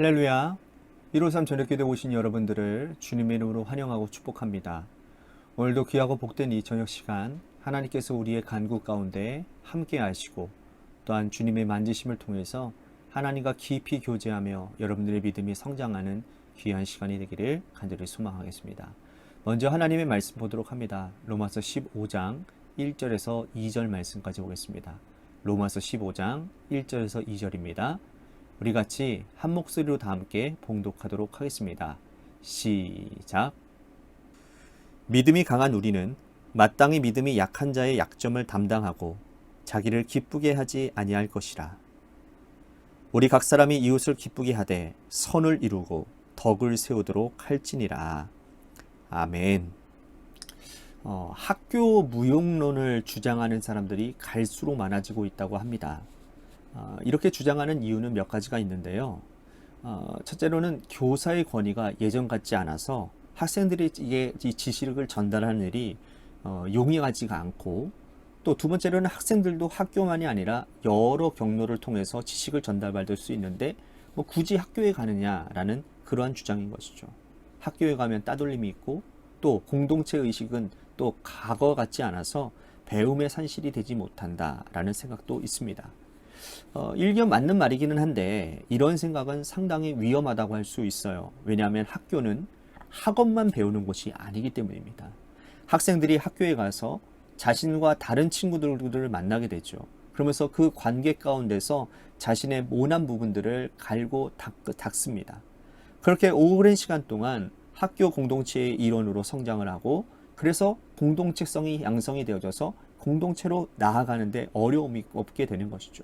할렐루야. 153 저녁기도에 오신 여러분들을 주님의 이름으로 환영하고 축복합니다. 오늘도 귀하고 복된 이 저녁 시간 하나님께서 우리의 간구 가운데 함께 하시고 또한 주님의 만지심을 통해서 하나님과 깊이 교제하며 여러분들의 믿음이 성장하는 귀한 시간이 되기를 간절히 소망하겠습니다. 먼저 하나님의 말씀 보도록 합니다. 로마서 15장 1절에서 2절 말씀까지 보겠습니다. 로마서 15장 1절에서 2절입니다. 우리 같이 한 목소리로 다 함께 봉독하도록 하겠습니다. 시작. 믿음이 강한 우리는 마땅히 믿음이 약한 자의 약점을 담당하고 자기를 기쁘게 하지 아니할 것이라. 우리 각 사람이 이웃을 기쁘게 하되 선을 이루고 덕을 세우도록 할지니라. 아멘. 학교 무용론을 주장하는 사람들이 갈수록 많아지고 있다고 합니다. 이렇게 주장하는 이유는 몇 가지가 있는데요. 첫째로는 교사의 권위가 예전 같지 않아서 학생들이 이 지식을 전달하는 일이 용이하지가 않고, 또 두 번째로는 학생들도 학교만이 아니라 여러 경로를 통해서 지식을 전달받을 수 있는데 굳이 학교에 가느냐라는 그러한 주장인 것이죠. 학교에 가면 따돌림이 있고 또 공동체 의식은 또 과거 같지 않아서 배움의 산실이 되지 못한다라는 생각도 있습니다. 일견 맞는 말이기는 한데 이런 생각은 상당히 위험하다고 할 수 있어요. 왜냐하면 학교는 학업만 배우는 곳이 아니기 때문입니다. 학생들이 학교에 가서 자신과 다른 친구들을 만나게 되죠. 그러면서 그 관계 가운데서 자신의 모난 부분들을 갈고 닦습니다. 그렇게 오랜 시간 동안 학교 공동체의 일원으로 성장을 하고, 그래서 공동체성이 양성이 되어져서 공동체로 나아가는데 어려움이 없게 되는 것이죠.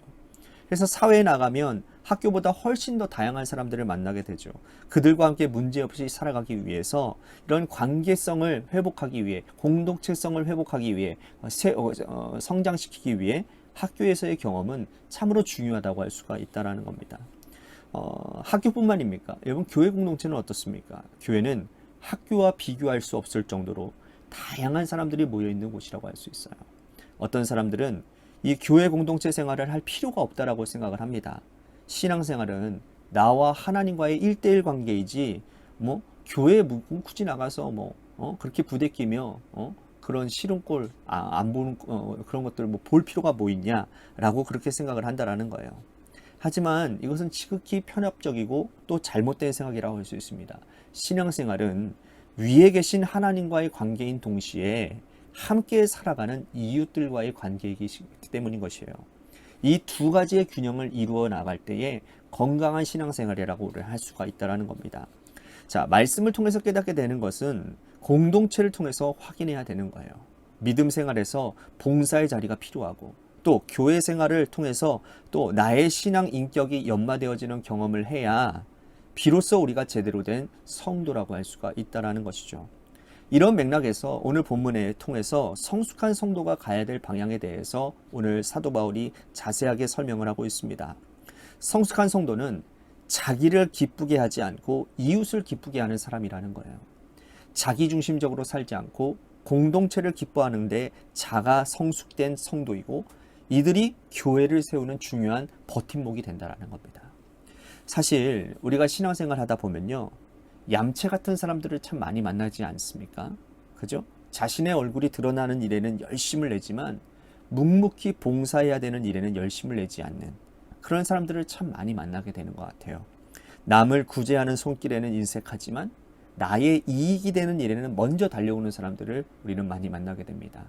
그래서 사회에 나가면 학교보다 훨씬 더 다양한 사람들을 만나게 되죠. 그들과 함께 문제없이 살아가기 위해서, 이런 관계성을 회복하기 위해, 공동체성을 회복하기 위해, 성장시키기 위해 학교에서의 경험은 참으로 중요하다고 할 수가 있다는 겁니다. 학교뿐만입니까? 여러분, 교회 공동체는 어떻습니까? 교회는 학교와 비교할 수 없을 정도로 다양한 사람들이 모여있는 곳이라고 할 수 있어요. 어떤 사람들은 이 교회 공동체 생활을 할 필요가 없다라고 생각을 합니다. 신앙생활은 나와 하나님과의 1대1 관계이지 교회에 굳이 나가서 그렇게 부대끼며 그런 싫은 꼴 안 보는 그런 것들 볼 필요가 뭐 있냐라고 그렇게 생각을 한다라는 거예요. 하지만 이것은 지극히 편협적이고 또 잘못된 생각이라고 할 수 있습니다. 신앙생활은 위에 계신 하나님과의 관계인 동시에 함께 살아가는 이웃들과의 관계이기 때문인 것이에요. 이 두 가지의 균형을 이루어 나갈 때에 건강한 신앙생활이라고 할 수가 있다는 겁니다. 자, 말씀을 통해서 깨닫게 되는 것은 공동체를 통해서 확인해야 되는 거예요. 믿음 생활에서 봉사의 자리가 필요하고, 또 교회 생활을 통해서 또 나의 신앙 인격이 연마되어지는 경험을 해야 비로소 우리가 제대로 된 성도라고 할 수가 있다는 것이죠. 이런 맥락에서 오늘 본문을 통해서 성숙한 성도가 가야 될 방향에 대해서 오늘 사도 바울이 자세하게 설명을 하고 있습니다. 성숙한 성도는 자기를 기쁘게 하지 않고 이웃을 기쁘게 하는 사람이라는 거예요. 자기중심적으로 살지 않고 공동체를 기뻐하는데 자가 성숙된 성도이고, 이들이 교회를 세우는 중요한 버팀목이 된다는 겁니다. 사실 우리가 신앙생활 하다 보면요, 얌체 같은 사람들을 참 많이 만나지 않습니까? 그죠? 자신의 얼굴이 드러나는 일에는 열심을 내지만 묵묵히 봉사해야 되는 일에는 열심을 내지 않는 그런 사람들을 참 많이 만나게 되는 것 같아요. 남을 구제하는 손길에는 인색하지만 나의 이익이 되는 일에는 먼저 달려오는 사람들을 우리는 많이 만나게 됩니다.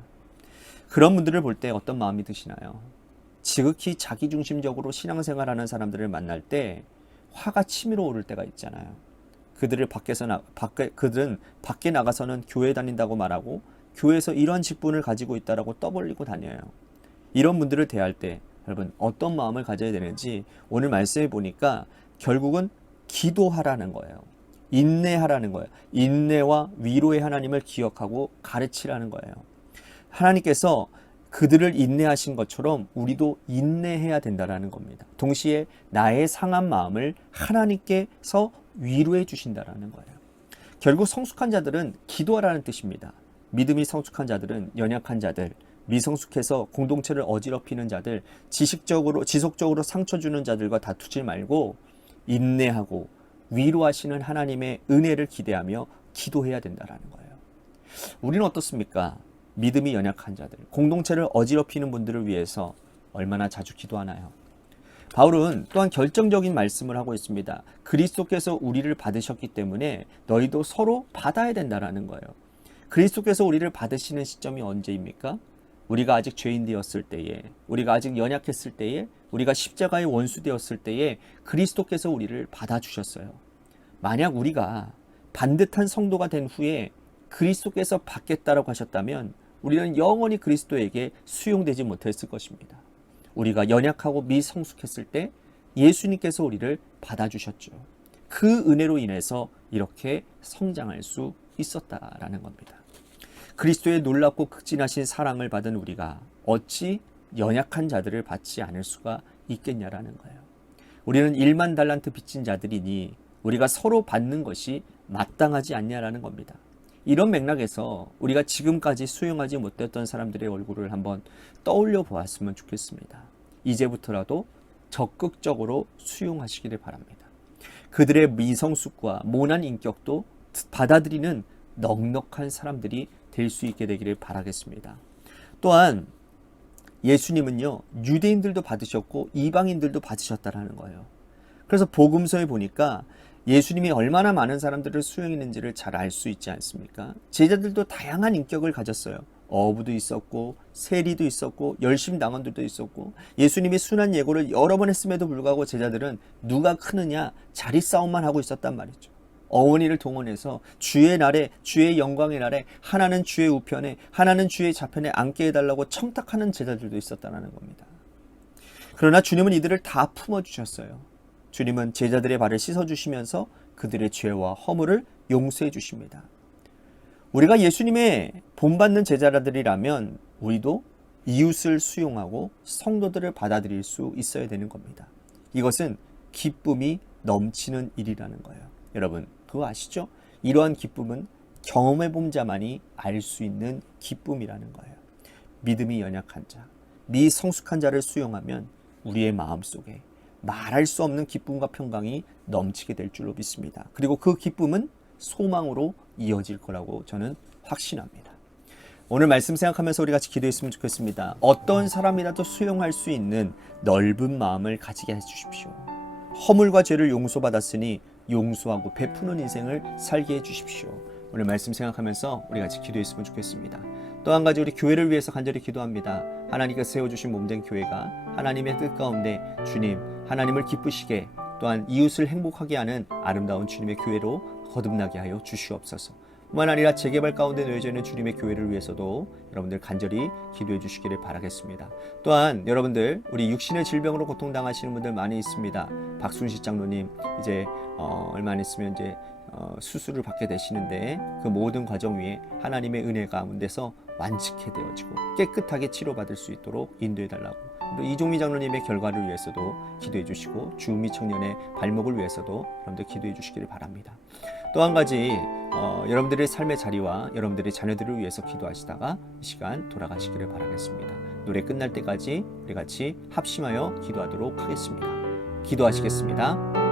그런 분들을 볼 때 어떤 마음이 드시나요? 지극히 자기중심적으로 신앙생활하는 사람들을 만날 때 화가 치밀어 오를 때가 있잖아요. 그들은 밖에 나가서는 교회 다닌다고 말하고 교회에서 이런 직분을 가지고 있다라고 떠벌리고 다녀요. 이런 분들을 대할 때 여러분 어떤 마음을 가져야 되는지 오늘 말씀해 보니까 결국은 기도하라는 거예요. 인내하라는 거예요. 인내와 위로의 하나님을 기억하고 가르치라는 거예요. 하나님께서 그들을 인내하신 것처럼 우리도 인내해야 된다는 겁니다. 동시에 나의 상한 마음을 하나님께서 위로해 주신다는 거예요. 결국 성숙한 자들은 기도하라는 뜻입니다. 믿음이 성숙한 자들은 연약한 자들, 미성숙해서 공동체를 어지럽히는 자들, 지속적으로 상처 주는 자들과 다투지 말고 인내하고 위로하시는 하나님의 은혜를 기대하며 기도해야 된다라는 거예요. 우리는 어떻습니까? 믿음이 연약한 자들, 공동체를 어지럽히는 분들을 위해서 얼마나 자주 기도하나요? 바울은 또한 결정적인 말씀을 하고 있습니다. 그리스도께서 우리를 받으셨기 때문에 너희도 서로 받아야 된다라는 거예요. 그리스도께서 우리를 받으시는 시점이 언제입니까? 우리가 아직 죄인 되었을 때에, 우리가 아직 연약했을 때에, 우리가 십자가의 원수 되었을 때에 그리스도께서 우리를 받아주셨어요. 만약 우리가 반듯한 성도가 된 후에 그리스도께서 받겠다라고 하셨다면 우리는 영원히 그리스도에게 수용되지 못했을 것입니다. 우리가 연약하고 미성숙했을 때 예수님께서 우리를 받아주셨죠. 그 은혜로 인해서 이렇게 성장할 수 있었다라는 겁니다. 그리스도의 놀랍고 극진하신 사랑을 받은 우리가 어찌 연약한 자들을 받지 않을 수가 있겠냐라는 거예요. 우리는 1만 달란트 빚진 자들이니 우리가 서로 받는 것이 마땅하지 않냐라는 겁니다. 이런 맥락에서 우리가 지금까지 수용하지 못했던 사람들의 얼굴을 한번 떠올려 보았으면 좋겠습니다. 이제부터라도 적극적으로 수용하시기를 바랍니다. 그들의 미성숙과 모난 인격도 받아들이는 넉넉한 사람들이 될 수 있게 되기를 바라겠습니다. 또한 예수님은요, 유대인들도 받으셨고 이방인들도 받으셨다라는 거예요. 그래서 복음서에 보니까 예수님이 얼마나 많은 사람들을 수용했는지를 잘 알 수 있지 않습니까? 제자들도 다양한 인격을 가졌어요. 어부도 있었고 세리도 있었고 열심당원들도 있었고, 예수님이 순한 예고를 여러 번 했음에도 불구하고 제자들은 누가 크느냐 자리 싸움만 하고 있었단 말이죠. 어머니를 동원해서 주의 날에, 주의 영광의 날에 하나는 주의 우편에 하나는 주의 좌편에 앉게 해달라고 청탁하는 제자들도 있었다는 겁니다. 그러나 주님은 이들을 다 품어주셨어요. 주님은 제자들의 발을 씻어주시면서 그들의 죄와 허물을 용서해 주십니다. 우리가 예수님의 본받는 제자들이라면 우리도 이웃을 수용하고 성도들을 받아들일 수 있어야 되는 겁니다. 이것은 기쁨이 넘치는 일이라는 거예요. 여러분, 그거 아시죠? 이러한 기쁨은 경험해본 자만이 알 수 있는 기쁨이라는 거예요. 믿음이 연약한 자, 미성숙한 자를 수용하면 우리의 마음속에 말할 수 없는 기쁨과 평강이 넘치게 될 줄로 믿습니다. 그리고 그 기쁨은 소망으로 이어질 거라고 저는 확신합니다. 오늘 말씀 생각하면서 우리 같이 기도했으면 좋겠습니다. 어떤 사람이라도 수용할 수 있는 넓은 마음을 가지게 해주십시오. 허물과 죄를 용서받았으니 용서하고 베푸는 인생을 살게 해주십시오. 오늘 말씀 생각하면서 우리 같이 기도했으면 좋겠습니다. 또 한 가지 우리 교회를 위해서 간절히 기도합니다. 하나님께서 세워주신 몸된 교회가 하나님의 뜻 가운데 주님, 하나님을 기쁘시게 또한 이웃을 행복하게 하는 아름다운 주님의 교회로 거듭나게 하여 주시옵소서. 뿐만 아니라 재개발 가운데 놓여져 있는 주님의 교회를 위해서도 여러분들 간절히 기도해 주시기를 바라겠습니다. 또한 여러분들, 우리 육신의 질병으로 고통당하시는 분들 많이 있습니다. 박순식 장로님 이제 얼마 안 있으면 이제 수술을 받게 되시는데 그 모든 과정 위에 하나님의 은혜 가운데서 완치케 되어지고 깨끗하게 치료받을 수 있도록 인도해 달라고, 또 이종미 장로님의 결과를 위해서도 기도해 주시고 주미 청년의 발목을 위해서도 여러분들 기도해 주시기를 바랍니다. 또 한 가지 여러분들의 삶의 자리와 여러분들의 자녀들을 위해서 기도하시다가 이 시간 돌아가시기를 바라겠습니다. 노래 끝날 때까지 우리 같이 합심하여 기도하도록 하겠습니다. 기도하시겠습니다.